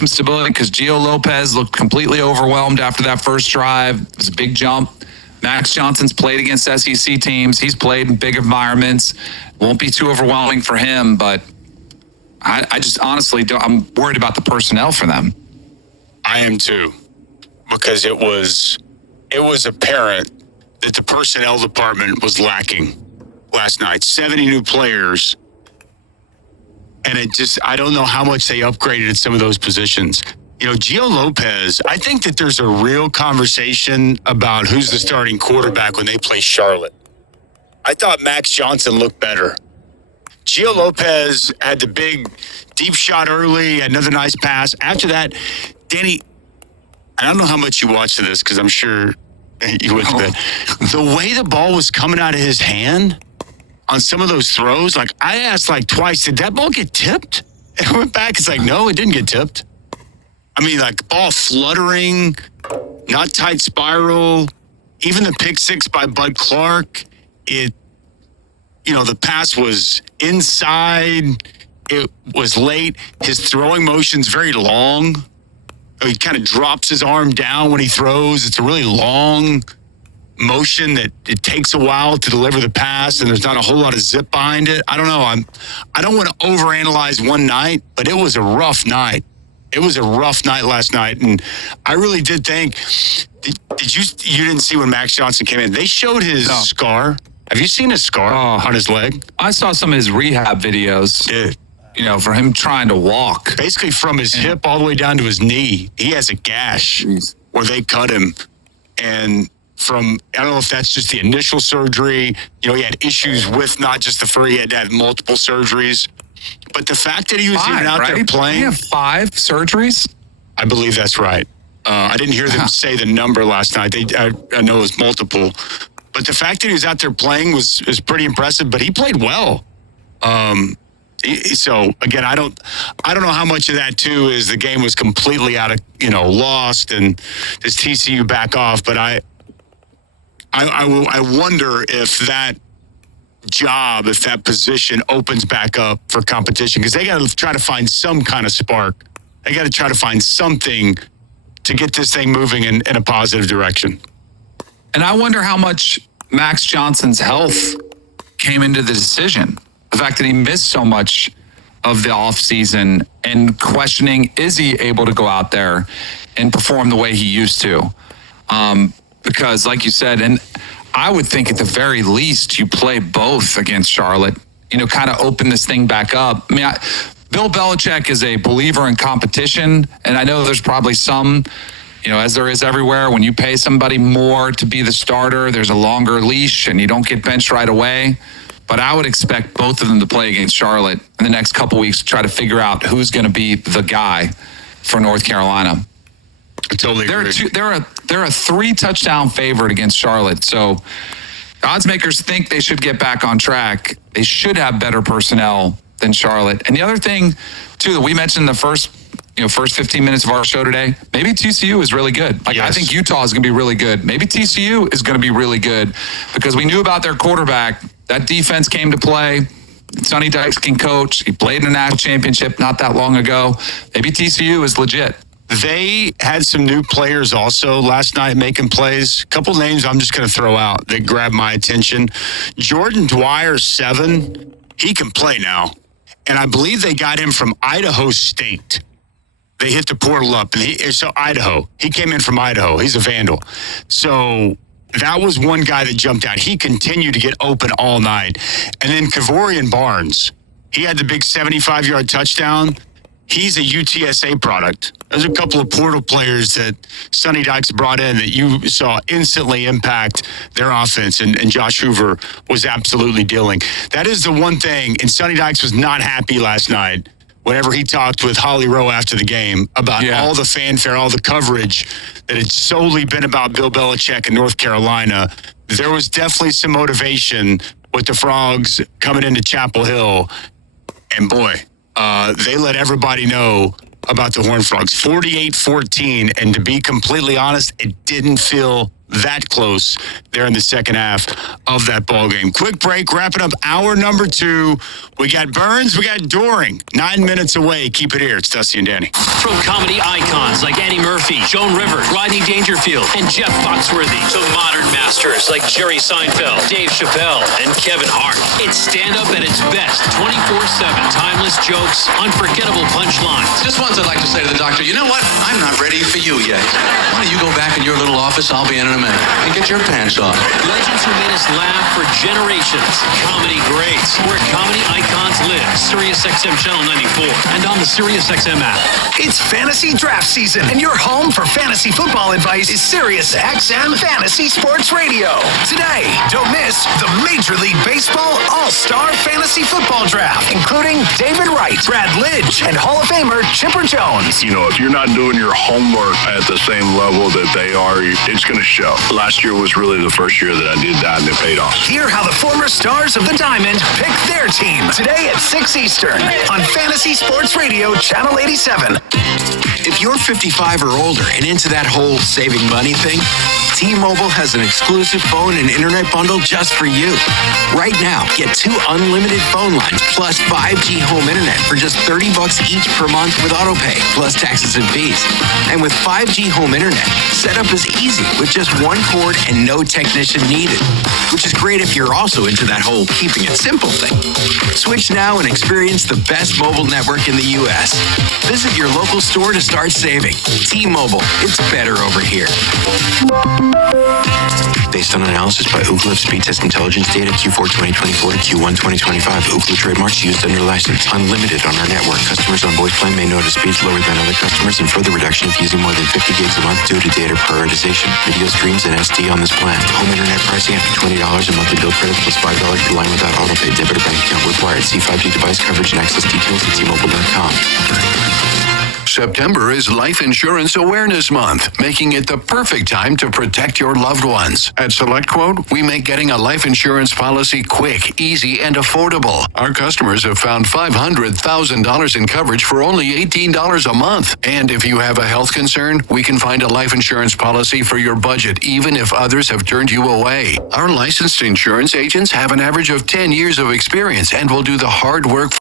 some stability because Gio Lopez looked completely overwhelmed after that first drive. It was a big jump. Max Johnson's played against SEC teams. He's played in big environments. Won't be too overwhelming for him, but I just honestly don't. I'm worried about the personnel for them. I am too, because it was apparent that the personnel department was lacking last night. 70 new players, and I don't know how much they upgraded at some of those positions. Gio Lopez, I think that there's a real conversation about who's the starting quarterback when they play Charlotte. I thought Max Johnson looked better. Gio Lopez had the big deep shot early, had another nice pass. After that, Danny, I don't know how much you watched of this because I'm sure you went to bed. The way the ball was coming out of his hand on some of those throws, I asked twice, did that ball get tipped? And I went back, it's no, it didn't get tipped. I mean, ball fluttering, not tight spiral. Even the pick six by Bud Clark, the pass was inside. It was late. His throwing motion's very long. He kind of drops his arm down when he throws. It's a really long motion that it takes a while to deliver the pass, and there's not a whole lot of zip behind it. I don't know. I don't want to overanalyze one night, but it was a rough night. It was a rough night last night, and I really did think. Did you didn't see when Max Johnson came in? They showed his scar. Have you seen his scar on his leg? I saw some of his rehab videos. For him trying to walk. Basically from his hip all the way down to his knee. He has a gash where they cut him. And I don't know if that's just the initial surgery. He had issues with not just the fur. He had to have multiple surgeries. But the fact that he was even out there playing. He have 5 surgeries? I believe that's right. I didn't hear them say the number last night. I know it was multiple. But the fact that he was out there playing was pretty impressive. But he played well. So again, I don't know how much of that too is the game was completely out of lost and does TCU back off. But I wonder if that position opens back up for competition, because they got to try to find some kind of spark. They got to try to find something to get this thing moving in a positive direction. And I wonder how much Max Johnson's health came into the decision. The fact that he missed so much of the offseason and questioning, is he able to go out there and perform the way he used to? Because like you said, and I would think at the very least you play both against Charlotte, kind of open this thing back up. I mean, Bill Belichick is a believer in competition, and I know there's probably some, as there is everywhere, when you pay somebody more to be the starter, there's a longer leash and you don't get benched right away. But I would expect both of them to play against Charlotte in the next couple weeks to try to figure out who's going to be the guy for North Carolina. I totally agree. They're a 3-touchdown favorite against Charlotte. So odds makers think they should get back on track. They should have better personnel than Charlotte. And the other thing, too, that we mentioned in the first 15 minutes of our show today, maybe TCU is really good. Yes. I think Utah is going to be really good. Maybe TCU is going to be really good because we knew about their quarterback. That defense came to play. Sonny Dykes can coach. He played in a national championship not that long ago. Maybe TCU is legit. They had some new players also last night making plays. A couple names I'm just going to throw out that grabbed my attention. Jordan Dwyer, 7. He can play now. And I believe they got him from Idaho State. They hit the portal up. So Idaho. He came in from Idaho. He's a Vandal. So that was one guy that jumped out. He continued to get open all night. And then Kavorian Barnes. He had the big 75-yard touchdown. He's a UTSA product. There's a couple of portal players that Sonny Dykes brought in that you saw instantly impact their offense, and Josh Hoover was absolutely dealing. That is the one thing, and Sonny Dykes was not happy last night whenever he talked with Holly Rowe after the game about all the fanfare, all the coverage that had solely been about Bill Belichick in North Carolina. There was definitely some motivation with the Frogs coming into Chapel Hill, and boy, they let everybody know about the Horned Frogs. 48-14, and to be completely honest, it didn't feel that close there in the second half of that ball game. Quick break, wrapping up hour number 2. We got Burns, we got Doring. 9 minutes away. Keep it here. It's Dusty and Danny. From comedy icons like Eddie Murphy, Joan Rivers, Rodney Dangerfield, and Jeff Foxworthy, to modern masters like Jerry Seinfeld, Dave Chappelle, and Kevin Hart. It's stand-up at its best, 24/7. Timeless jokes, unforgettable punchlines. Just once I'd like to say to the doctor, you know what? I'm not ready for you yet. Why don't you go back in your little office? I'll be in a minute. And get your pants on. Legends who made us laugh for generations. Comedy greats, where comedy icons live. SiriusXM Channel 94 and on the SiriusXM app. It's fantasy draft season, and your home for fantasy football advice is SiriusXM Fantasy Sports Radio. Today, don't miss the Major League Baseball All-Star Fantasy Football Draft, including David Wright, Brad Lidge, and Hall of Famer Chipper Jones. You know, if you're not doing your homework at the same level that they are, it's going to show. Last year was really the first year that I did that, and it paid off. Hear how the former stars of the Diamond pick their team today at 6 Eastern on Fantasy Sports Radio, Channel 87. If you're 55 or older and into that whole saving money thing, T-Mobile has an exclusive phone and internet bundle just for you. Right now, get 2 unlimited phone lines plus 5G home internet for just $30 each per month with autopay, plus taxes and fees. And with 5G home internet, setup is easy with just 1 cord and no technician needed, which is great if you're also into that whole keeping it simple thing. Switch now and experience the best mobile network in the U.S. Visit your local store to start saving. T-Mobile, it's better over here. Based on analysis by Ookla of Speed Test Intelligence data Q4 2024 to Q1 2025, Ookla trademarks used under license. Unlimited on our network. Customers on voice plan may notice speeds lower than other customers and further reduction if using more than 50 gigs a month due to data prioritization, video streams, and SD on this plan. Home internet pricing after $20 and monthly bill credits plus $5 per line without autopay. Debit or bank account required. See 5G device coverage and access details at T-Mobile.com. September is Life Insurance Awareness Month, making it the perfect time to protect your loved ones. At SelectQuote, we make getting a life insurance policy quick, easy, and affordable. Our customers have found $500,000 in coverage for only $18 a month. And if you have a health concern, we can find a life insurance policy for your budget, even if others have turned you away. Our licensed insurance agents have an average of 10 years of experience and will do the hard work